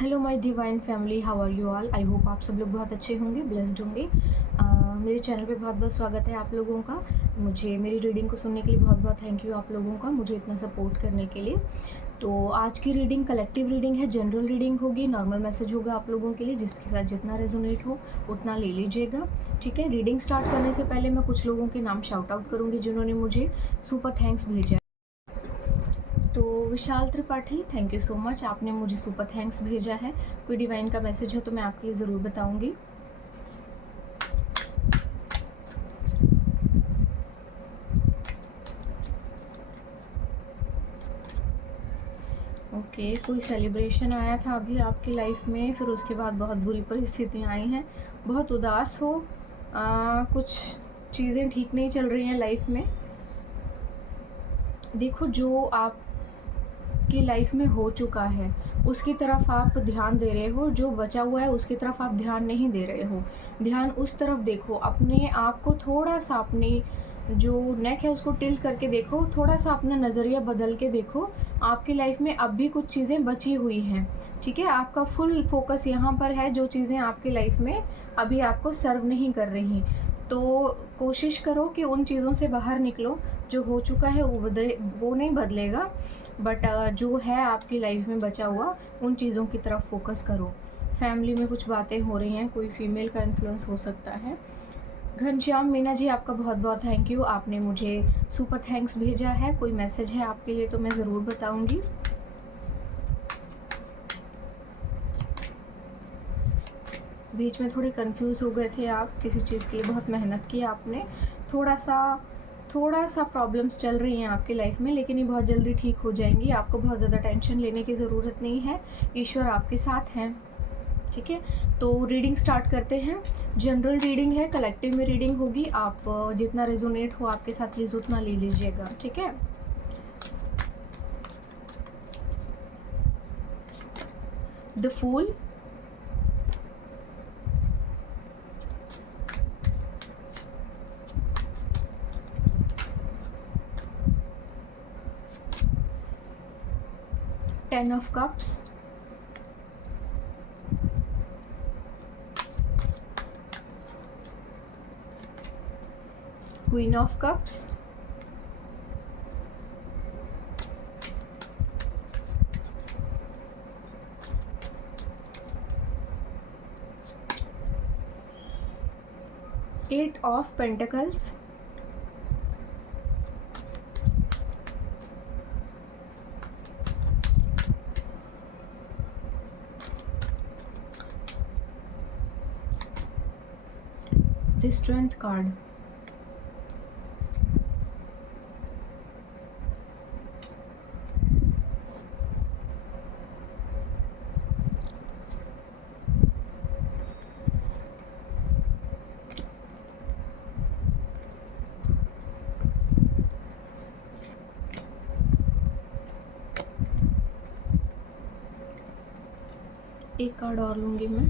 Hello my divine family, how are you all. I hope आप सब लोग बहुत अच्छे होंगे, ब्लेस्ड होंगे। मेरे चैनल पे बहुत बहुत स्वागत है आप लोगों का। मुझे मेरी रीडिंग को सुनने के लिए बहुत बहुत थैंक यू आप लोगों का, मुझे इतना सपोर्ट करने के लिए। तो आज की रीडिंग कलेक्टिव रीडिंग है, जनरल रीडिंग होगी, नॉर्मल मैसेज होगा आप लोगों के लिए, जिसके साथ जितना रेजोनेट हो उतना ले लीजिएगा। ठीक है, रीडिंग स्टार्ट करने से पहले मैं कुछ लोगों के नाम शाउट आउट करूँगी जिन्होंने मुझे सुपर थैंक्स भेजा। तो Vishal Tripathi, thank you so much, आपने मुझे सुपर थैंक्स भेजा है। कोई डिवाइन का मैसेज हो तो मैं आपके लिए ज़रूर बताऊंगी। ओके, कोई सेलिब्रेशन आया था अभी आपकी लाइफ में, फिर उसके बाद बहुत बुरी परिस्थितियाँ आई हैं, बहुत उदास हो, कुछ चीज़ें ठीक नहीं चल रही हैं लाइफ में। देखो, जो आप की लाइफ में हो चुका है उसकी तरफ आप ध्यान दे रहे हो, जो बचा हुआ है उसकी तरफ आप ध्यान नहीं दे रहे हो। ध्यान उस तरफ देखो, अपने आप को थोड़ा सा, अपनी जो नेक है उसको टिल्ट करके देखो, थोड़ा सा अपना नज़रिया बदल के देखो। आपकी लाइफ में अब भी कुछ चीज़ें बची हुई हैं। ठीक है, आपका फुल फोकस यहाँ पर है, जो चीज़ें आपकी लाइफ में अभी आपको सर्व नहीं कर रही। तो कोशिश करो कि उन चीज़ों से बाहर निकलो। जो हो चुका है वो नहीं बदलेगा, बट जो है आपकी लाइफ में बचा हुआ, उन चीज़ों की तरफ फोकस करो। फैमिली में कुछ बातें हो रही हैं, कोई फीमेल का इन्फ्लुएंस हो सकता है। घनश्याम मीना जी, आपका बहुत बहुत थैंक यू, आपने मुझे सुपर थैंक्स भेजा है। कोई मैसेज है आपके लिए तो मैं ज़रूर बताऊंगी। बीच में थोड़े कंफ्यूज हो गए थे आप, किसी चीज़ के लिए बहुत मेहनत की आपने, थोड़ा सा प्रॉब्लम्स चल रही हैं आपकी लाइफ में, लेकिन ये बहुत जल्दी ठीक हो जाएंगी। आपको बहुत ज़्यादा टेंशन लेने की ज़रूरत नहीं है, ईश्वर आपके साथ हैं। ठीक है, तो रीडिंग स्टार्ट करते हैं। जनरल रीडिंग है, कलेक्टिव में रीडिंग होगी। आप जितना रेजोनेट हो आपके साथ प्लीज़ उतना ले लीजिएगा। ठीक है, the fool, ten of cups, queen of cups, eight of pentacles, the strength card, एक कार्ड और लूँगी मैं।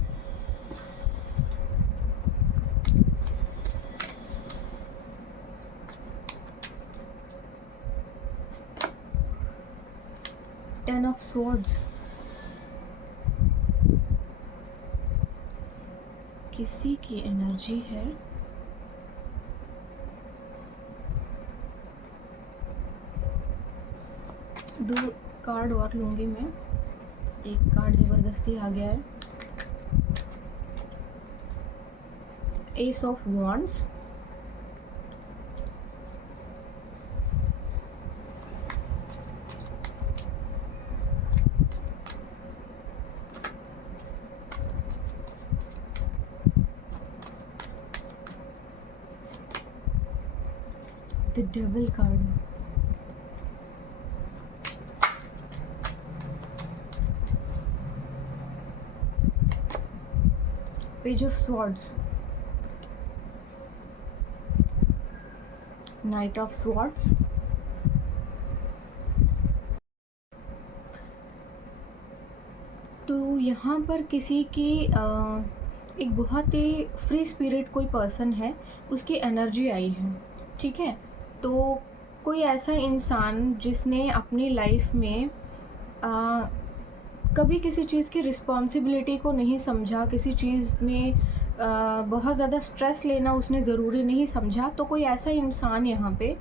टेन ऑफ स्वॉर्ड्स, किसी की एनर्जी है, दो कार्ड और लूँगी मैं, एक कार्ड ज़बरदस्ती आ गया है। S of wands, the devil card, page of swords, night of swords, तो यहाँ पर किसी की एक बहुत ही फ्री स्पिरिट कोई पर्सन है, उसकी एनर्जी आई है। ठीक है, तो कोई ऐसा इंसान जिसने अपनी लाइफ में कभी किसी चीज़ की रिस्पॉन्सिबिलिटी को नहीं समझा, किसी चीज़ में बहुत ज़्यादा स्ट्रेस लेना उसने ज़रूरी नहीं समझा, तो कोई ऐसा इंसान यहाँ पे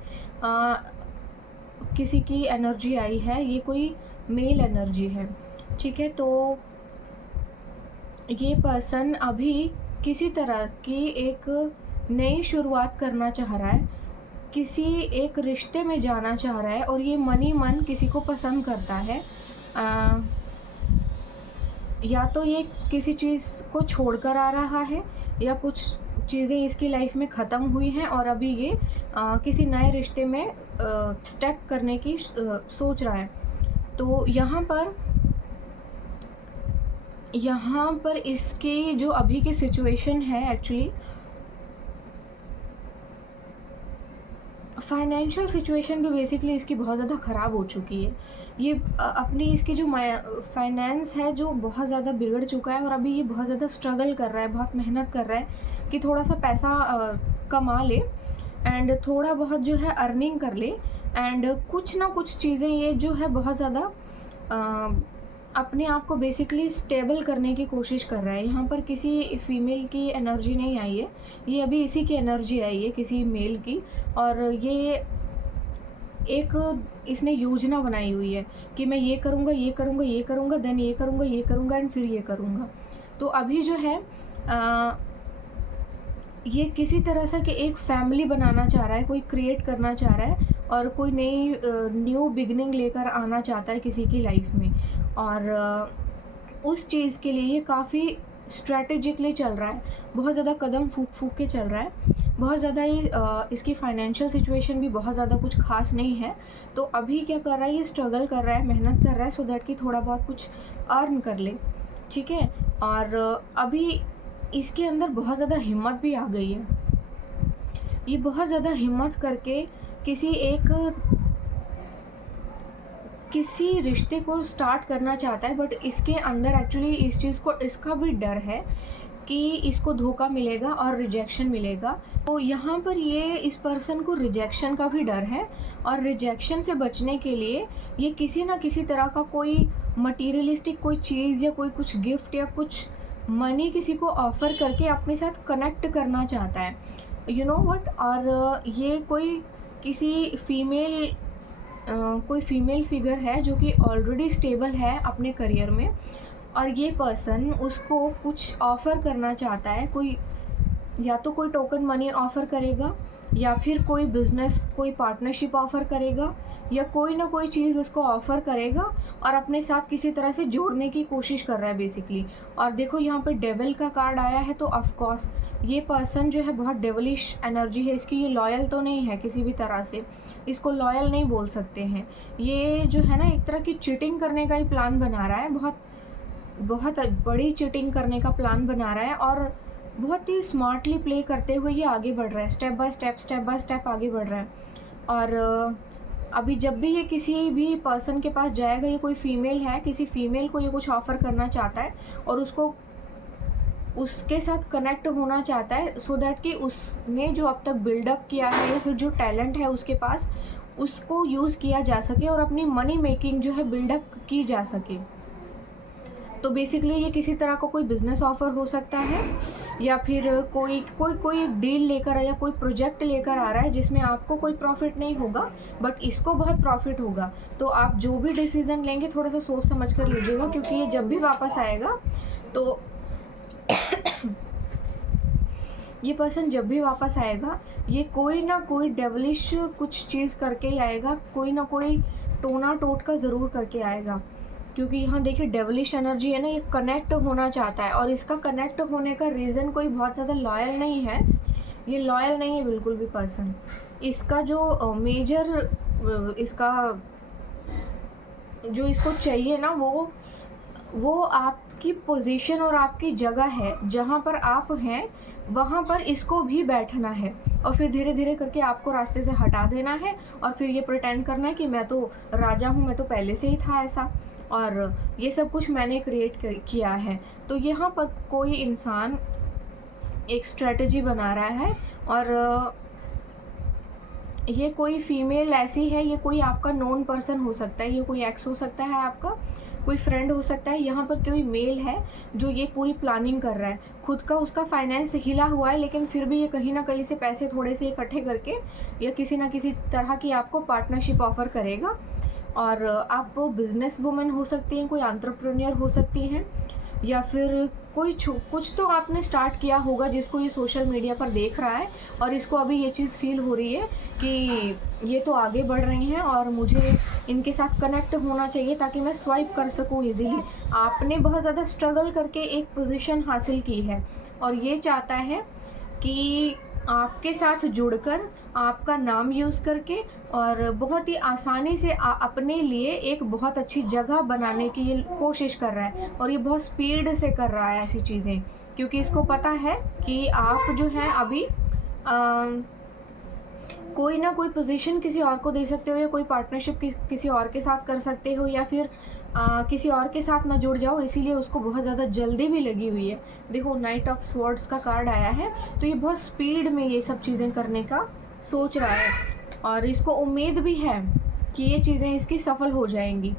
किसी की एनर्जी आई है, ये कोई मेल एनर्जी है, ठीक है। तो ये पर्सन अभी किसी तरह की एक नई शुरुआत करना चाह रहा है, किसी एक रिश्ते में जाना चाह रहा है, और ये मनी मन किसी को पसंद करता है। या तो ये किसी चीज़ को छोड़कर आ रहा है, या कुछ चीज़ें इसकी लाइफ में ख़त्म हुई हैं और अभी ये किसी नए रिश्ते में स्टेप करने की सोच रहा है। तो यहाँ पर इसकी जो अभी की सिचुएशन है, एक्चुअली फाइनेंशियल सिचुएशन भी बेसिकली इसकी बहुत ज़्यादा ख़राब हो चुकी है। ये अपनी इसकी जो फाइनेंस है जो बहुत ज़्यादा बिगड़ चुका है, और अभी ये बहुत ज़्यादा स्ट्रगल कर रहा है, बहुत मेहनत कर रहा है कि थोड़ा सा पैसा कमा ले एंड थोड़ा बहुत जो है अर्निंग कर ले, एंड कुछ ना कुछ चीज़ें ये जो है बहुत ज़्यादा अपने आप को बेसिकली स्टेबल करने की कोशिश कर रहा है। यहाँ पर किसी फीमेल की एनर्जी नहीं आई है, ये अभी इसी की एनर्जी आई है, किसी मेल की। और ये एक इसने योजना बनाई हुई है कि मैं ये करूँगा, ये करूँगा, ये करूँगा, देन ये करूँगा, ये करूँगा एंड फिर ये करूँगा। तो अभी जो है ये किसी तरह से कि एक फैमिली बनाना चाह रहा है, कोई क्रिएट करना चाह रहा है, और कोई नई न्यू बिगनिंग लेकर आना चाहता है किसी की लाइफ में। और उस चीज़ के लिए ये काफ़ी स्ट्रैटेजिकली चल रहा है, बहुत ज़्यादा कदम फूँक के चल रहा है। बहुत ज़्यादा ये इसकी फाइनेंशियल सिचुएशन भी बहुत ज़्यादा कुछ ख़ास नहीं है। तो अभी क्या कर रहा है, ये स्ट्रगल कर रहा है, मेहनत कर रहा है, सो दैट कि थोड़ा बहुत कुछ अर्न कर ले, ठीक है। और अभी इसके अंदर बहुत ज़्यादा हिम्मत भी आ गई है। ये बहुत ज़्यादा हिम्मत करके किसी रिश्ते को स्टार्ट करना चाहता है, बट इसके अंदर एक्चुअली इस चीज़ को इसका भी डर है कि इसको धोखा मिलेगा और रिजेक्शन मिलेगा। तो यहाँ पर ये इस पर्सन को रिजेक्शन का भी डर है, और रिजेक्शन से बचने के लिए ये किसी ना किसी तरह का कोई मटीरियलिस्टिक कोई चीज़ या कोई कुछ गिफ्ट या कुछ मनी किसी को ऑफ़र करके अपने साथ कनेक्ट करना चाहता है, यू नो व्हाट। और ये कोई किसी कोई फीमेल फिगर है जो कि ऑलरेडी स्टेबल है अपने करियर में, और ये पर्सन उसको कुछ ऑफ़र करना चाहता है। कोई या तो कोई टोकन मनी ऑफ़र करेगा, या फिर कोई बिज़नेस कोई पार्टनरशिप ऑफ़र करेगा, या कोई ना कोई चीज़ उसको ऑफ़र करेगा और अपने साथ किसी तरह से जोड़ने की कोशिश कर रहा है बेसिकली। और देखो यहाँ पे डेविल का कार्ड आया है, तो ऑफ कोर्स ये पर्सन जो है बहुत डेविलिश एनर्जी है इसकी। ये लॉयल तो नहीं है किसी भी तरह से, इसको लॉयल नहीं बोल सकते हैं। ये जो है ना एक तरह की चीटिंग करने का ही प्लान बना रहा है, बहुत बड़ी चीटिंग करने का प्लान बना रहा है, और बहुत ही स्मार्टली प्ले करते हुए ये आगे बढ़ रहा है, स्टेप बाय स्टेप आगे बढ़ रहा है। और अभी जब भी ये किसी भी पर्सन के पास जाएगा, ये कोई फीमेल है, किसी फीमेल को ये कुछ ऑफ़र करना चाहता है और उसको उसके साथ कनेक्ट होना चाहता है, सो दैट कि उसने जो अब तक बिल्डअप किया है या फिर जो टैलेंट है उसके पास, उसको यूज़ किया जा सके और अपनी मनी मेकिंग जो है बिल्डअप की जा सके। तो बेसिकली ये किसी तरह का कोई बिज़नेस ऑफ़र हो सकता है, या फिर कोई डील लेकर या कोई प्रोजेक्ट लेकर आ रहा है जिसमें आपको कोई प्रॉफिट नहीं होगा, बट इसको बहुत प्रॉफिट होगा। तो आप जो भी डिसीज़न लेंगे थोड़ा सा सोच समझ कर लीजिएगा, क्योंकि ये जब भी वापस आएगा तो ये पर्सन जब भी वापस आएगा, ये कोई ना कोई डेविलिश कुछ चीज़ करके ही आएगा, कोई ना कोई टोना टोटका ज़रूर करके आएगा। क्योंकि यहाँ देखिए डेविलिश एनर्जी है ना, ये कनेक्ट होना चाहता है, और इसका कनेक्ट होने का रीज़न कोई बहुत ज़्यादा लॉयल नहीं है। ये लॉयल नहीं है बिल्कुल भी पर्सन। इसका जो मेजर इसका जो इसको चाहिए ना, वो आपकी पोजीशन और आपकी जगह है, जहाँ पर आप हैं वहाँ पर इसको भी बैठना है, और फिर धीरे धीरे करके आपको रास्ते से हटा देना है, और फिर ये प्रिटेंड करना है कि मैं तो राजा हूँ, मैं तो पहले से ही था ऐसा, और ये सब कुछ मैंने क्रिएट किया है। तो यहाँ पर कोई इंसान एक स्ट्रेटजी बना रहा है, और ये कोई फीमेल ऐसी है, ये कोई आपका नोन पर्सन हो सकता है, ये कोई एक्स हो सकता है आपका, कोई फ्रेंड हो सकता है, यहाँ पर कोई मेल है जो ये पूरी प्लानिंग कर रहा है। खुद का उसका फाइनेंस हिला हुआ है, लेकिन फिर भी ये कहीं ना कहीं से पैसे थोड़े से इकट्ठे करके या किसी ना किसी तरह की आपको पार्टनरशिप ऑफ़र करेगा। और आप बिजनेस वुमेन हो सकती हैं, कोई एंटरप्रेन्योर हो सकती हैं, या फिर कोई कुछ तो आपने स्टार्ट किया होगा जिसको ये सोशल मीडिया पर देख रहा है और इसको अभी ये चीज़ फील हो रही है कि ये तो आगे बढ़ रही हैं और मुझे इनके साथ कनेक्ट होना चाहिए ताकि मैं स्वाइप कर सकूं इजीली। आपने बहुत ज़्यादा स्ट्रगल करके एक पोजीशन हासिल की है और ये चाहता है कि आपके साथ जुड़कर, आपका नाम यूज़ करके और बहुत ही आसानी से अपने लिए एक बहुत अच्छी जगह बनाने की ये कोशिश कर रहा है। और ये बहुत स्पीड से कर रहा है ऐसी चीज़ें, क्योंकि इसको पता है कि आप जो हैं अभी कोई ना कोई पोजीशन किसी और को दे सकते हो, या कोई पार्टनरशिप किसी और के साथ कर सकते हो, या फिर किसी और के साथ ना जुड़ जाओ, इसीलिए उसको बहुत ज़्यादा जल्दी भी लगी हुई है। देखो नाइट ऑफ स्वॉर्ड्स का कार्ड आया है, तो ये बहुत स्पीड में ये सब चीज़ें करने का सोच रहा है और इसको उम्मीद भी है कि ये चीज़ें इसकी सफल हो जाएंगी।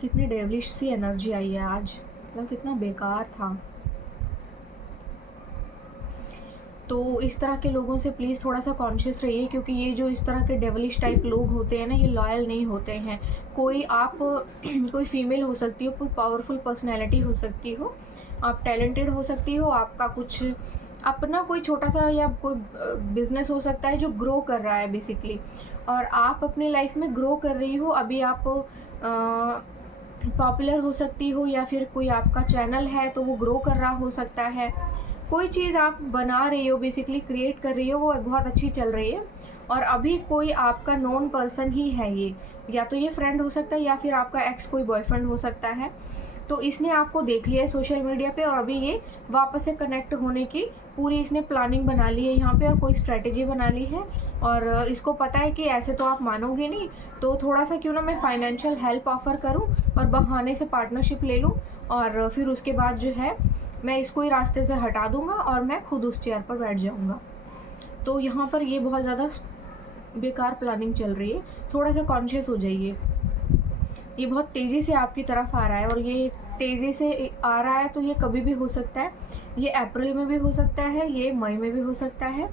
कितनी डेविलिश सी एनर्जी आई है आज, मतलब कितना बेकार था। तो इस तरह के लोगों से प्लीज़ थोड़ा सा कॉन्शियस रहिए, क्योंकि ये जो इस तरह के डेविलिश टाइप लोग होते हैं ना, ये लॉयल नहीं होते हैं। कोई आप कोई फीमेल हो सकती हो, कोई पावरफुल पर्सनैलिटी हो सकती हो, आप टैलेंटेड हो सकती हो, आपका कुछ अपना कोई छोटा सा या कोई बिजनेस हो सकता है जो ग्रो कर रहा है बेसिकली, और आप अपनी लाइफ में ग्रो कर रही हो। अभी आप पॉपुलर हो सकती हो, या फिर कोई आपका चैनल है तो वो ग्रो कर रहा हो सकता है। कोई चीज़ आप बना रही हो, बेसिकली क्रिएट कर रही हो, वो बहुत अच्छी चल रही है। और अभी कोई आपका नोन पर्सन ही है ये, या तो ये फ्रेंड हो सकता है या फिर आपका एक्स कोई बॉयफ्रेंड हो सकता है। तो इसने आपको देख लिया है सोशल मीडिया पे और अभी ये वापस से कनेक्ट होने की पूरी इसने प्लानिंग बना ली है यहाँ पे, और कोई स्ट्रेटेजी बना ली है। और इसको पता है कि ऐसे तो आप मानोगे नहीं, तो थोड़ा सा क्यों ना मैं फाइनेंशियल हेल्प ऑफ़र करूँ और बहाने से पार्टनरशिप ले लूँ, और फिर उसके बाद जो है मैं इसको ही रास्ते से हटा दूँगा और मैं खुद उस चेयर पर बैठ जाऊँगा। तो यहाँ पर ये बहुत ज़्यादा बेकार प्लानिंग चल रही है, थोड़ा सा कॉन्शियस हो जाइए। ये बहुत तेज़ी से आपकी तरफ आ रहा है, और ये तेज़ी से आ रहा है तो ये कभी भी हो सकता है। ये अप्रैल में भी हो सकता है, ये मई में भी हो सकता है,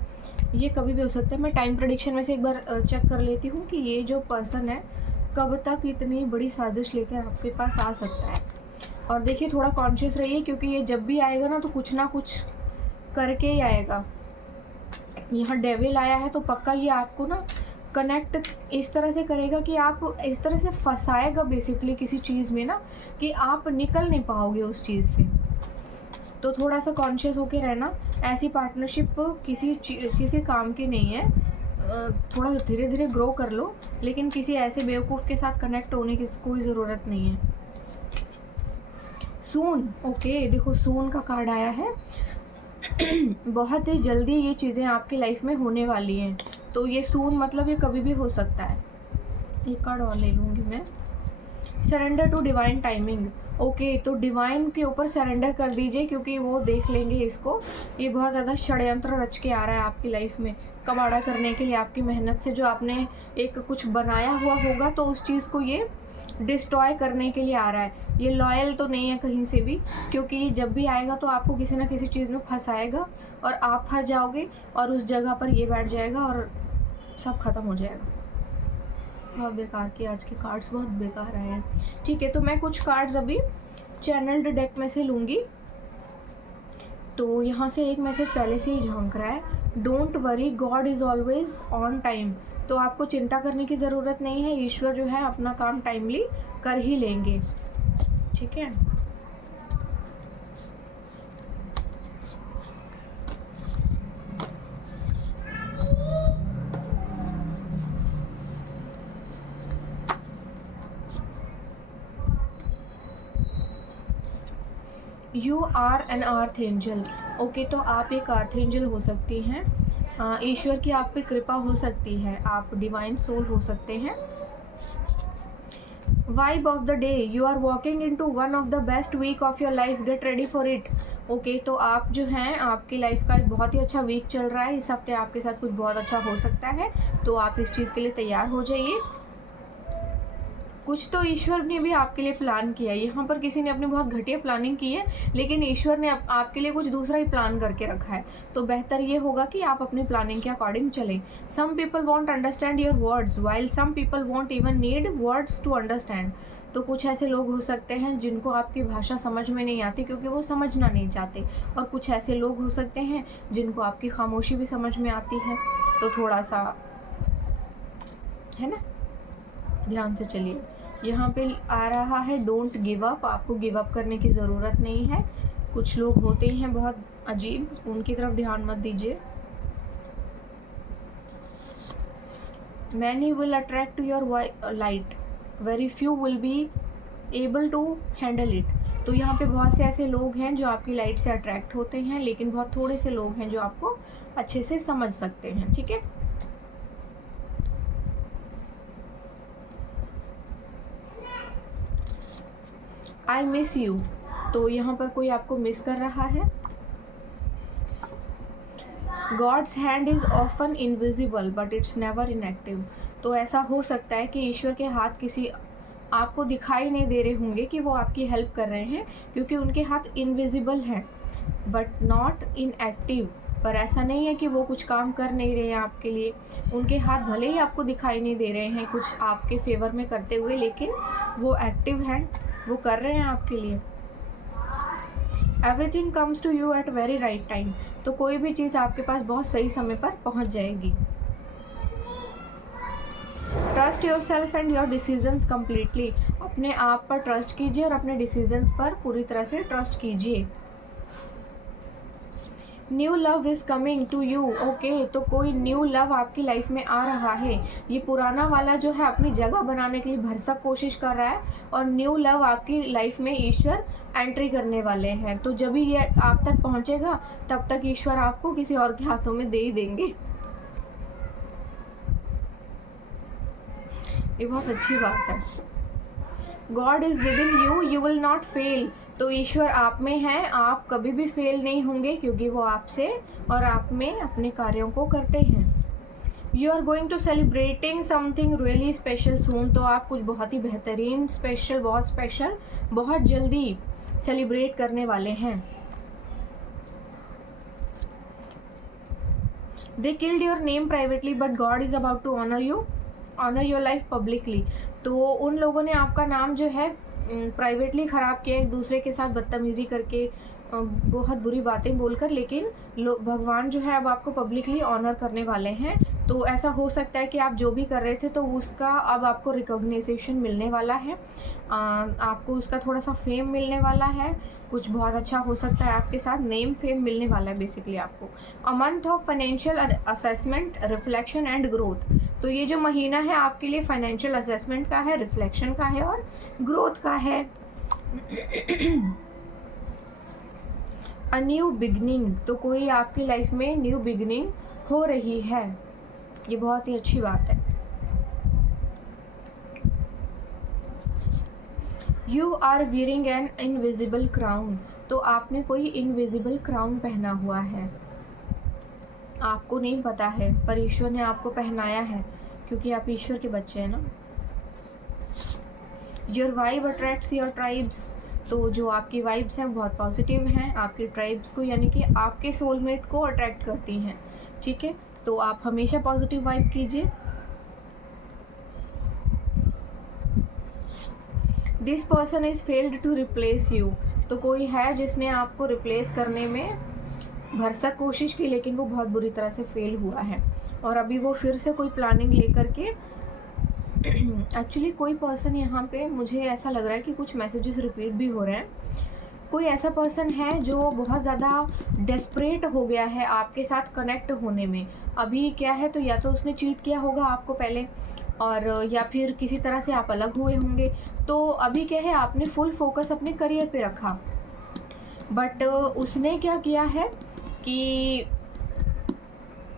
ये कभी भी हो सकता है। मैं टाइम प्रेडिक्शन में से एक बार चेक कर लेती हूँ कि ये जो पर्सन है कब तक इतनी बड़ी साजिश लेकर आपके पास आ सकता है। और देखिए थोड़ा कॉन्शियस रहिए, क्योंकि ये जब भी आएगा ना तो कुछ ना कुछ करके ही आएगा। यहाँ डेविल आया है तो पक्का ये आपको ना कनेक्ट इस तरह से करेगा कि आप इस तरह से फंसाएगा बेसिकली किसी चीज़ में ना, कि आप निकल नहीं पाओगे उस चीज़ से। तो थोड़ा सा कॉन्शियस होके रहना। ऐसी पार्टनरशिप किसी काम की नहीं है। थोड़ा धीरे धीरे ग्रो कर लो, लेकिन किसी ऐसे बेवकूफ़ के साथ कनेक्ट होने की कोई ज़रूरत नहीं है। सून, ओके, देखो सून का कार्ड आया है। बहुत ही जल्दी ये चीज़ें आपकी लाइफ में होने वाली हैं। तो ये सून मतलब ये कभी भी हो सकता है। एक कार्ड और ले लूँगी मैं। Surrender to divine timing, okay, तो डिवाइन के ऊपर सरेंडर कर दीजिए, क्योंकि वो देख लेंगे इसको। ये बहुत ज़्यादा षड्यंत्र रच के आ रहा है आपकी लाइफ में, कबाड़ा करने के लिए। आपकी मेहनत से जो आपने एक कुछ बनाया हुआ होगा, तो उस चीज़ को ये डिस्ट्रॉय करने के लिए आ रहा है। ये लॉयल तो नहीं है कहीं से भी, क्योंकि ये जब भी आएगा तो आपको किसी ना किसी चीज़ में फंसाएगा और आप फंस जाओगे और उस जगह पर ये बैठ जाएगा और सब खत्म हो जाएगा। बहुत बेकार की आज के कार्ड्स बहुत बेकार आए हैं। ठीक है, तो मैं कुछ कार्ड्स अभी चैनल्ड डेक में से लूँगी। तो यहाँ से एक मैसेज पहले से ही झांक रहा है, don't worry, God is always on time. तो आपको चिंता करने की ज़रूरत नहीं है, ईश्वर जो है अपना काम टाइमली कर ही लेंगे। ठीक है, you are an earth angel, okay, तो आप एक अर्थ एंजल हो सकती हैं। ईश्वर की आप पे कृपा हो सकती है, आप डिवाइन सोल हो सकते हैं। Vibe of the day, you are walking into one of the best week of your life, get ready for it. Okay, तो आप जो हैं आपकी लाइफ का एक बहुत ही अच्छा वीक चल रहा है। इस हफ्ते आपके साथ कुछ बहुत अच्छा हो सकता है, तो आप इस चीज़ के लिए तैयार हो जाइए। कुछ तो ईश्वर ने भी आपके लिए प्लान किया है। यहाँ पर किसी ने अपनी बहुत घटिया प्लानिंग की है, लेकिन ईश्वर ने आपके लिए कुछ दूसरा ही प्लान करके रखा है। तो बेहतर ये होगा कि आप अपनी प्लानिंग के अकॉर्डिंग चलें। Some people won't understand your words while some people won't even need words to understand. तो कुछ ऐसे लोग हो सकते हैं जिनको आपकी भाषा समझ में नहीं आती क्योंकि वो समझना नहीं चाहते, और कुछ ऐसे लोग हो सकते हैं जिनको आपकी खामोशी भी समझ में आती है। तो थोड़ा सा है ना, ध्यान से चलिए। यहाँ पे आ रहा है डोंट गिव अप, आपको गिव अप करने की ज़रूरत नहीं है। कुछ लोग होते हैं बहुत अजीब, उनकी तरफ ध्यान मत दीजिए। Many will attract to your light, very few will be able to handle it. तो यहाँ पे बहुत से ऐसे लोग हैं जो आपकी लाइट से अट्रैक्ट होते हैं, लेकिन बहुत थोड़े से लोग हैं जो आपको अच्छे से समझ सकते हैं। ठीक है, आई मिस यू, तो यहाँ पर कोई आपको मिस कर रहा है। God's hand is often invisible but it's never inactive. तो ऐसा हो सकता है कि ईश्वर के हाथ किसी आपको दिखाई नहीं दे रहे होंगे कि वो आपकी हेल्प कर रहे हैं, क्योंकि उनके हाथ इनविजिबल हैं बट नॉट इनएक्टिव। पर ऐसा नहीं है कि वो कुछ काम कर नहीं रहे हैं आपके लिए। उनके हाथ भले ही आपको दिखाई नहीं दे रहे हैं कुछ आपके फेवर में करते हुए, लेकिन वो एक्टिव हैं, वो कर रहे हैं आपके लिए। Everything comes to you at very right time, तो कोई भी चीज़ आपके पास बहुत सही समय पर पहुंच जाएगी। Trust your self and your decisions completely, अपने आप पर ट्रस्ट कीजिए और अपने डिसीजंस पर पूरी तरह से ट्रस्ट कीजिए। New love is coming to you, okay, तो कोई न्यू लव आपकी लाइफ में आ रहा है। ये पुराना वाला जो है अपनी जगह बनाने के लिए भरसक कोशिश कर रहा है, और न्यू लव आपकी लाइफ में ईश्वर एंट्री करने वाले हैं। तो जब भी ये आप तक पहुंचेगा तब तक ईश्वर आपको किसी और के हाथों में दे ही देंगे। ये बहुत अच्छी बात है। God is with in you, you will not fail, तो ईश्वर आप में है, आप कभी भी फेल नहीं होंगे क्योंकि वो आपसे और आप में अपने कार्यों को करते हैं। You are going to celebrating something really special soon, तो आप कुछ बहुत ही बेहतरीन स्पेशल बहुत जल्दी सेलिब्रेट करने वाले हैं। They killed your name privately but God is about to honour your life publicly, तो उन लोगों ने आपका नाम जो है प्राइवेटली ख़राब किया, एक दूसरे के साथ बदतमीज़ी करके, बहुत बुरी बातें बोलकर, लेकिन भगवान जो है अब आपको पब्लिकली ऑनर करने वाले हैं। तो ऐसा हो सकता है कि आप जो भी कर रहे थे तो उसका अब आपको रिकॉग्निशन मिलने वाला है, आपको उसका थोड़ा सा फेम मिलने वाला है, कुछ बहुत अच्छा हो सकता है आपके साथ, नेम फेम मिलने वाला है बेसिकली आपको। A month of financial assessment, reflection and growth, तो ये जो महीना है आपके लिए फाइनेंशियल असेसमेंट का है, रिफ्लेक्शन का है और ग्रोथ का है। अ न्यू बिगनिंग, तो कोई आपकी लाइफ में न्यू बिगनिंग हो रही है, ये बहुत ही अच्छी बात है। You are wearing an invisible crown, तो आपने कोई इनविजिबल क्राउन पहना हुआ है, आपको नहीं पता है पर ईश्वर ने आपको पहनाया है क्योंकि आप ईश्वर के बच्चे हैं ना। Your vibe attracts your tribes, तो जो आपकी वाइब्स हैं बहुत पॉजिटिव हैं, आपकी ट्राइब्स को यानी कि आपके सोलमेट को अट्रैक्ट करती हैं। ठीक है, तो आप हमेशा पॉजिटिव वाइब कीजिए। This person is failed to replace you, तो कोई है जिसने आपको रिप्लेस करने में भरसक कोशिश की, लेकिन वो बहुत बुरी तरह से फेल हुआ है, और अभी वो फिर से कोई प्लानिंग लेकर के एक्चुअली कोई पर्सन, यहाँ पे मुझे ऐसा लग रहा है कि कुछ मैसेजेस रिपीट भी हो रहे हैं। कोई ऐसा पर्सन है जो बहुत ज़्यादा डेस्परेट हो गया है आपके साथ कनेक्ट होने में। अभी क्या है, तो या तो उसने चीट किया होगा आपको पहले, और या फिर किसी तरह से आप अलग हुए होंगे। तो अभी क्या है, आपने फुल फोकस अपने करियर पे रखा, बट उसने क्या किया है कि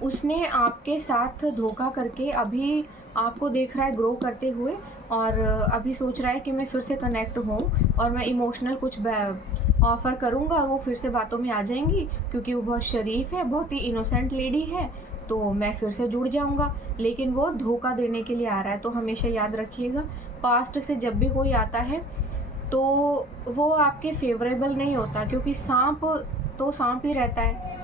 उसने आपके साथ धोखा करके अभी आपको देख रहा है ग्रो करते हुए, और अभी सोच रहा है कि मैं फिर से कनेक्ट हूँ और मैं इमोशनल कुछ ऑफ़र करूँगा और वो फिर से बातों में आ जाएंगी, क्योंकि वो बहुत शरीफ है, बहुत ही इनोसेंट लेडी है, तो मैं फिर से जुड़ जाऊंगा, लेकिन वो धोखा देने के लिए आ रहा है। तो हमेशा याद रखिएगा, पास्ट से जब भी कोई आता है तो वो आपके फेवरेबल नहीं होता, क्योंकि सांप तो सांप ही रहता है।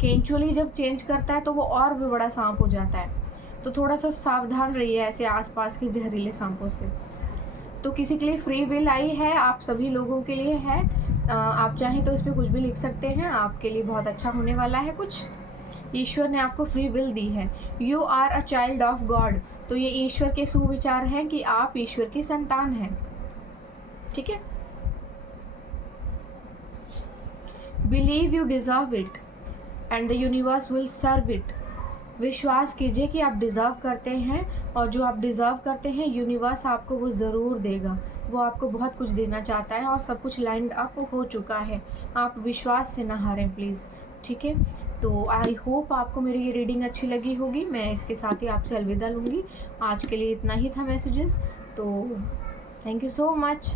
केंचुअली जब चेंज करता है तो वो और भी बड़ा सांप हो जाता है। तो थोड़ा सा सावधान रहिए ऐसे आसपास के जहरीले सांपों से। तो किसी के लिए फ्री विल आई है, आप सभी लोगों के लिए है। आप चाहें तो इस पर कुछ भी लिख सकते हैं, आपके लिए बहुत अच्छा होने वाला है कुछ। ईश्वर ने आपको फ्री विल दी है। You are a child of God. तो ये ईश्वर के सुविचार हैं कि आप ईश्वर की संतान हैं। ठीक है। Believe you deserve it and the universe will serve it. विश्वास कीजिए कि आप डिज़र्व करते हैं, और जो आप डिज़र्व करते हैं यूनिवर्स आपको वो ज़रूर देगा। वो आपको बहुत कुछ देना चाहता है और सब कुछ लाइंड अप हो चुका है। आप विश्वास से ना हारें प्लीज़। ठीक है। तो आई होप आपको मेरी ये रीडिंग अच्छी लगी होगी। मैं इसके साथ ही आपसे अलविदा लूँगी। आज के लिए इतना ही था मैसेजेस। तो थैंक यू सो मच।